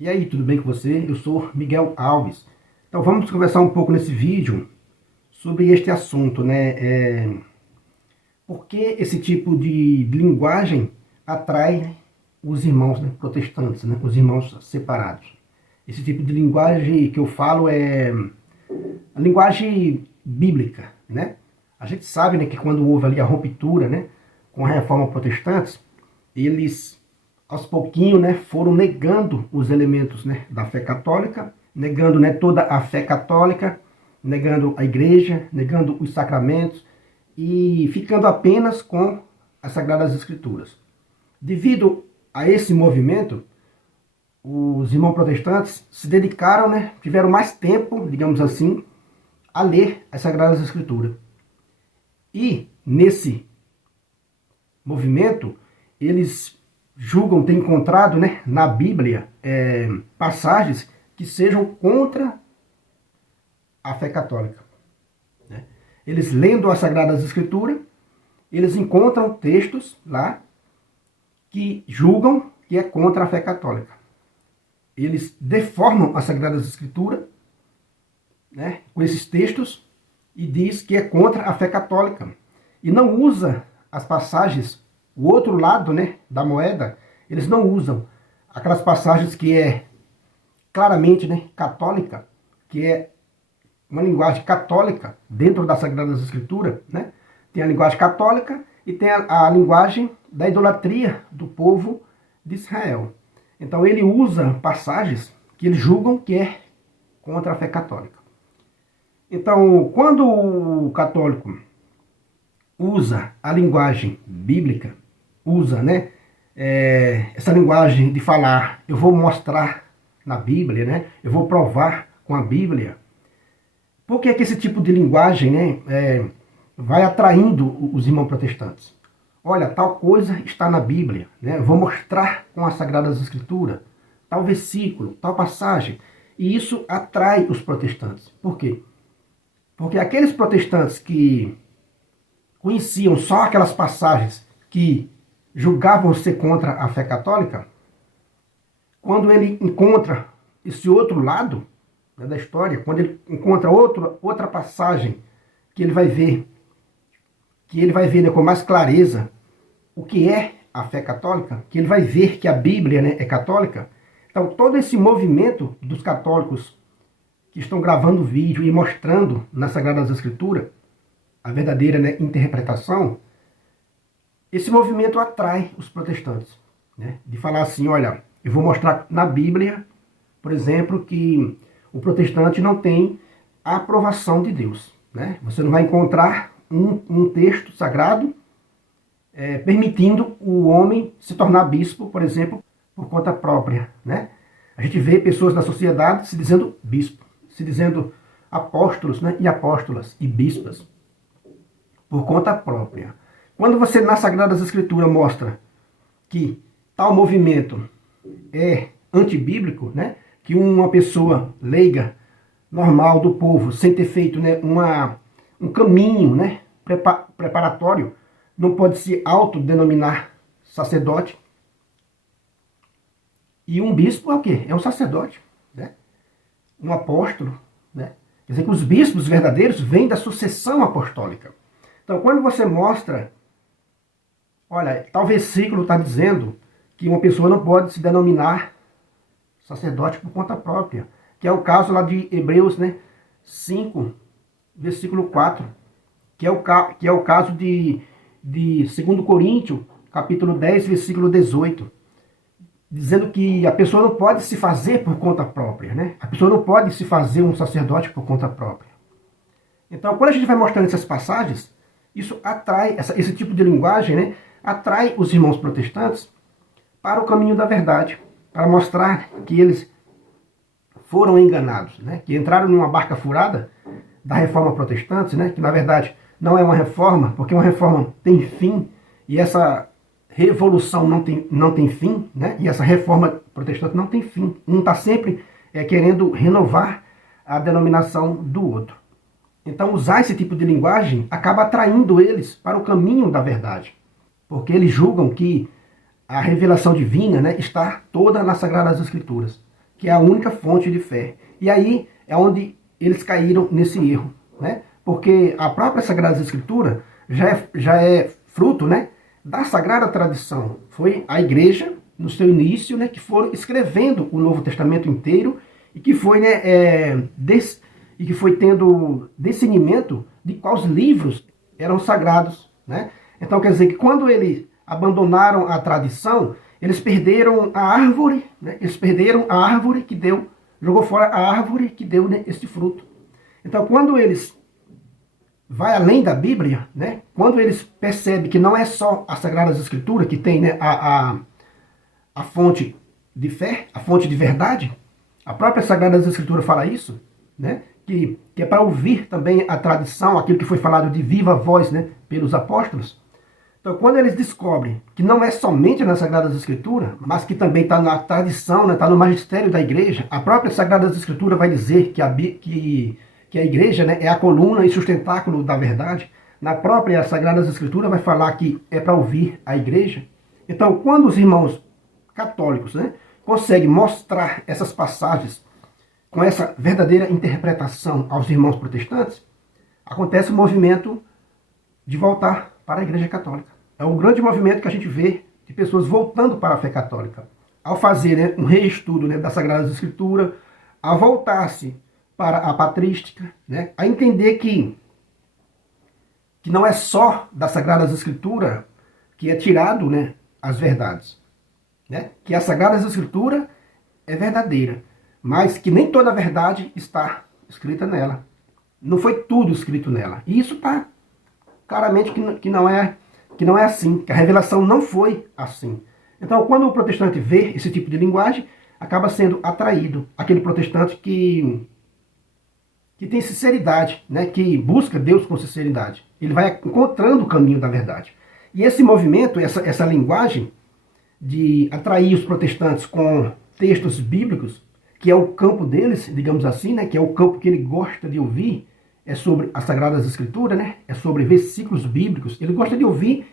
E aí, tudo bem com você? Eu sou Miguel Alves. Então vamos conversar um pouco nesse vídeo sobre este assunto, né? Por que esse tipo de linguagem atrai os irmãos, né, protestantes, né, os irmãos separados? Esse tipo de linguagem que eu falo é a linguagem bíblica, né? A gente sabe, né, que quando houve ali a ruptura, né, com a reforma protestante, eles aos pouquinhos, né, foram negando os elementos, né, da fé católica, negando, né, toda a fé católica, negando a igreja, negando os sacramentos e ficando apenas com as Sagradas Escrituras. Devido a esse movimento, os irmãos protestantes se dedicaram, né, tiveram mais tempo, digamos assim, a ler as Sagradas Escrituras. E nesse movimento, eles julgam ter encontrado, né, na Bíblia passagens que sejam contra a fé católica, né? Eles lendo as Sagradas Escrituras, eles encontram textos lá que julgam que é contra a fé católica. Eles deformam as Sagradas Escrituras, né, com esses textos e diz que é contra a fé católica. E não usa as passagens, o outro lado, né, da moeda, eles não usam aquelas passagens que é claramente, né, católica, que é uma linguagem católica dentro das Sagradas Escrituras, né? Tem a linguagem católica e tem a linguagem da idolatria do povo de Israel. Então ele usa passagens que eles julgam que é contra a fé católica. Então, quando o católico usa a linguagem bíblica, usa, né, essa linguagem de falar, eu vou mostrar na Bíblia, né, eu vou provar com a Bíblia. Por que esse tipo de linguagem, né, vai atraindo os irmãos protestantes? Olha, tal coisa está na Bíblia, né, eu vou mostrar com as Sagradas Escrituras, tal versículo, tal passagem. E isso atrai os protestantes. Por quê? Porque aqueles protestantes que conheciam só aquelas passagens que julgavam ser contra a fé católica, quando ele encontra esse outro lado, né, da história, quando ele encontra outra passagem que ele vai ver, né, com mais clareza o que é a fé católica, que ele vai ver que a Bíblia, né, é católica. Então todo esse movimento dos católicos que estão gravando vídeo e mostrando nas Sagradas Escrituras a verdadeira, né, interpretação, esse movimento atrai os protestantes, né, de falar assim, olha, eu vou mostrar na Bíblia, por exemplo, que o protestante não tem a aprovação de Deus, né? Você não vai encontrar um texto sagrado permitindo o homem se tornar bispo, por exemplo, por conta própria, né? A gente vê pessoas na sociedade se dizendo bispo, se dizendo apóstolos, né, e apóstolas e bispas, por conta própria. Quando você nas Sagradas Escrituras mostra que tal movimento é antibíblico, né, que uma pessoa leiga, normal do povo, sem ter feito, né, um caminho, né, preparatório, não pode se autodenominar sacerdote. E um bispo é o quê? É um sacerdote, né? Um apóstolo, né? Quer dizer que os bispos verdadeiros vêm da sucessão apostólica. Então, quando você mostra, olha, tal versículo está dizendo que uma pessoa não pode se denominar sacerdote por conta própria, que é o caso lá de Hebreus, né, 5, versículo 4, que é o caso de 2 Coríntios, capítulo 10, versículo 18, dizendo que a pessoa não pode se fazer por conta própria, né? A pessoa não pode se fazer um sacerdote por conta própria. Então, quando a gente vai mostrando essas passagens, isso atrai, esse tipo de linguagem, né, atrai os irmãos protestantes para o caminho da verdade, para mostrar que eles foram enganados, né, que entraram numa barca furada da reforma protestante, né, que na verdade não é uma reforma, porque uma reforma tem fim, e essa revolução não tem fim, né? E essa reforma protestante não tem fim. Um está sempre querendo renovar a denominação do outro. Então usar esse tipo de linguagem acaba atraindo eles para o caminho da verdade, porque eles julgam que a revelação divina, né, está toda nas Sagradas Escrituras, que é a única fonte de fé. E aí é onde eles caíram nesse erro, né? Porque a própria Sagrada Escritura já é fruto, né, da Sagrada Tradição. Foi a igreja, no seu início, né, que foram escrevendo o Novo Testamento inteiro e que foi, né, e que foi tendo discernimento de quais livros eram sagrados, né? Então quer dizer que quando eles abandonaram a tradição, eles perderam a árvore, né? Eles perderam a árvore que deu, jogou fora a árvore que deu, né, este fruto. Então quando eles vai além da Bíblia, né? Quando eles percebem que não é só as Sagradas Escrituras que tem, né, a fonte de fé, a fonte de verdade, a própria Sagrada Escritura fala isso, né? Que é para ouvir também a tradição, aquilo que foi falado de viva voz, né, pelos apóstolos. Então, quando eles descobrem que não é somente nas Sagradas Escrituras, mas que também está na tradição, né, está no magistério da igreja, a própria Sagrada Escritura vai dizer que a igreja, né, é a coluna e sustentáculo da verdade. Na própria Sagrada Escritura vai falar que é para ouvir a igreja. Então, quando os irmãos católicos, né, conseguem mostrar essas passagens com essa verdadeira interpretação aos irmãos protestantes, acontece o movimento de voltar para a Igreja Católica. É um grande movimento que a gente vê de pessoas voltando para a fé católica. Ao fazer, né, um reestudo, né, das Sagradas Escrituras, a voltar-se para a patrística, né, a entender que não é só das Sagradas Escrituras que é tirado, né, as verdades. Né? Que a Sagrada Escritura é verdadeira, mas que nem toda a verdade está escrita nela. Não foi tudo escrito nela. E isso está claramente que não é assim, que a revelação não foi assim. Então, quando o protestante vê esse tipo de linguagem, acaba sendo atraído aquele protestante que tem sinceridade, né? Que busca Deus com sinceridade. Ele vai encontrando o caminho da verdade. E esse movimento, essa linguagem de atrair os protestantes com textos bíblicos, que é o campo deles, digamos assim, né, que é o campo que ele gosta de ouvir, é sobre as Sagradas Escrituras, né, é sobre versículos bíblicos. Ele gosta de ouvir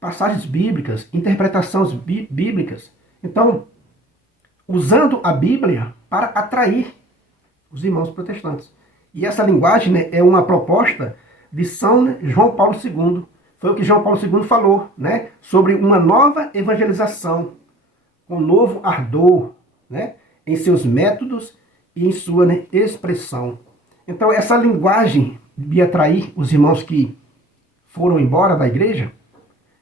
passagens bíblicas, interpretações bíblicas. Então, usando a Bíblia para atrair os irmãos protestantes. E essa linguagem, né, é uma proposta de São João Paulo II. Foi o que João Paulo II falou, né, sobre uma nova evangelização, com novo ardor, né, em seus métodos e em sua, né, expressão. Então, essa linguagem de atrair os irmãos que foram embora da igreja,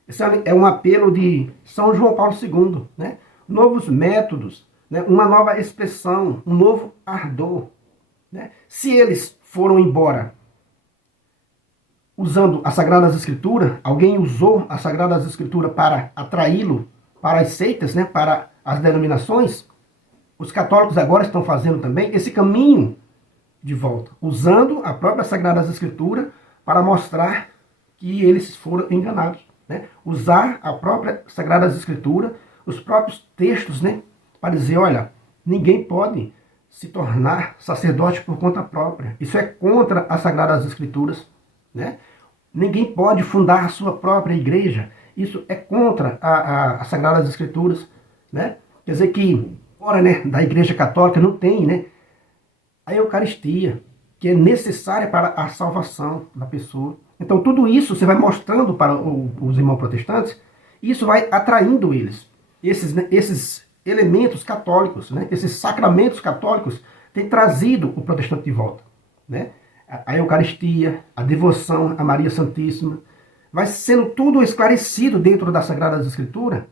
esse é um apelo de São João Paulo II, né, novos métodos, né, uma nova expressão, um novo ardor. Né. Se eles foram embora usando as Sagradas Escrituras, alguém usou as Sagradas Escrituras para atraí-lo para as seitas, né, para as denominações, os católicos agora estão fazendo também esse caminho de volta, usando a própria Sagradas Escrituras para mostrar que eles foram enganados. Né? Usar a própria Sagradas Escrituras, os próprios textos, né, para dizer, olha, ninguém pode se tornar sacerdote por conta própria. Isso é contra as Sagradas Escrituras. Né? Ninguém pode fundar a sua própria igreja. Isso é contra as Sagradas Escrituras. Né? Quer dizer que, fora, né, da Igreja Católica, não tem, né, a Eucaristia, que é necessária para a salvação da pessoa. Então, tudo isso você vai mostrando para os irmãos protestantes, e isso vai atraindo eles. Esses elementos católicos, né, esses sacramentos católicos, têm trazido o protestante de volta. Né? A Eucaristia, a devoção a Maria Santíssima, vai sendo tudo esclarecido dentro das Sagradas Escrituras,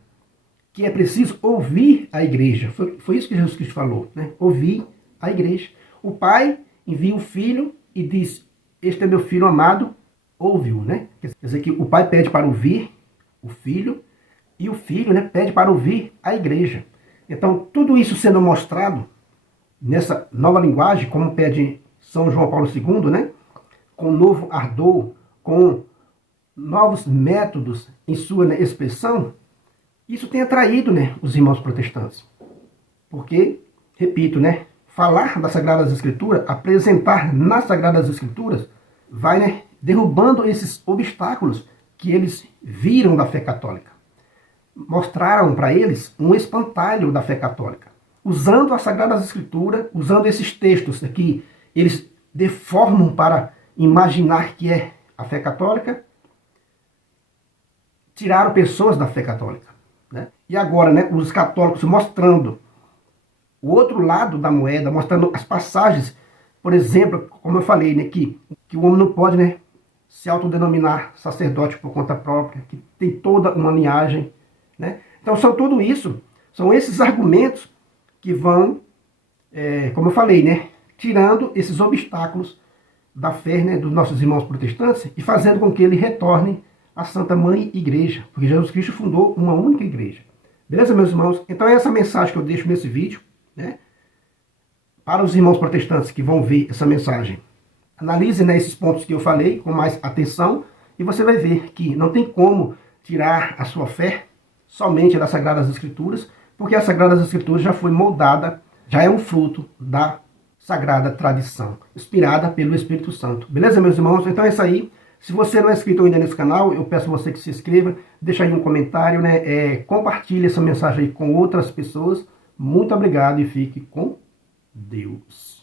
que é preciso ouvir a igreja. Foi isso que Jesus Cristo falou, né? Ouvir a igreja. O Pai envia o Filho e diz, este é meu Filho amado, ouve-o. Né? Quer dizer que o Pai pede para ouvir o Filho, e o Filho, né, pede para ouvir a igreja. Então, tudo isso sendo mostrado nessa nova linguagem, como pede São João Paulo II, né? Com novo ardor, com novos métodos em sua, né, expressão, isso tem atraído, né, os irmãos protestantes. Porque, repito, né, falar das Sagradas Escrituras, apresentar nas Sagradas Escrituras, vai, né, derrubando esses obstáculos que eles viram da fé católica. Mostraram para eles um espantalho da fé católica. usando as Sagradas Escrituras, usando esses textos que eles deformam para imaginar que é a fé católica, tiraram pessoas da fé católica. Né? E agora, né, os católicos mostrando o outro lado da moeda, mostrando as passagens, por exemplo, como eu falei, né, que o homem não pode, né, se autodenominar sacerdote por conta própria, que tem toda uma linhagem. Né? Então são tudo isso, são esses argumentos que vão, como eu falei, né, tirando esses obstáculos da fé, né, dos nossos irmãos protestantes e fazendo com que ele retorne à Santa Mãe Igreja, porque Jesus Cristo fundou uma única igreja. Beleza, meus irmãos? Então é essa mensagem que eu deixo nesse vídeo, né, para os irmãos protestantes que vão ver essa mensagem. Analise, né, esses pontos que eu falei com mais atenção e você vai ver que não tem como tirar a sua fé somente das Sagradas Escrituras, porque as Sagradas Escrituras já foi moldada, já é um fruto da sagrada tradição, inspirada pelo Espírito Santo. Beleza, meus irmãos? Então é isso aí. Se você não é inscrito ainda nesse canal, eu peço a você que se inscreva, deixa aí um comentário, né? Compartilhe essa mensagem aí com outras pessoas. Muito obrigado e fique com Deus.